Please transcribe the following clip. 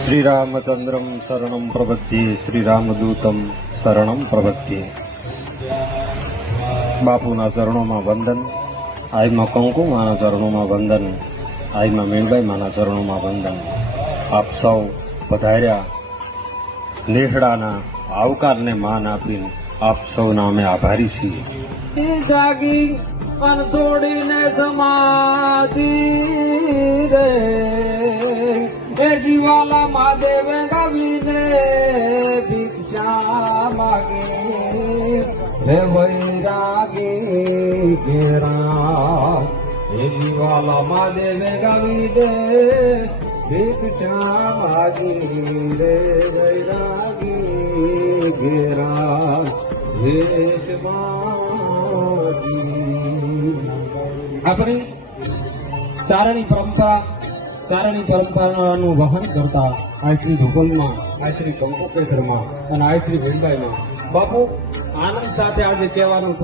श्रीरामचंद्रम शरणं प्रपद्ये श्रीरामदूतम शरणं प्रपद्ये। बापूना चरणों वंदन, आई में कंकु माना चरणों में वंदन, आई में मीणबाई माना चरणों में वंदन। आप सौ पधार्या नेहड़ाना आवकारने मान आपी आप सौना अमे आभारी छीए। जागी मन छोड़ीने समाधि रे ए जीवाला महादेव गवीने भिक्षा मागे रे वैरागी घेरा ए जीवाला महादेव गवीने भिक्षा मागे रे वैरागी घेरा अपनी चारणी परंपराનું વહન કરતા આ શ્રી ભૂગોલમાં, આ શ્રી કંકોકેશ્વરમાં અને આ શ્રી ભીલભાઈમાં બાપુ આનંદ સાથે આજે કહેવાનું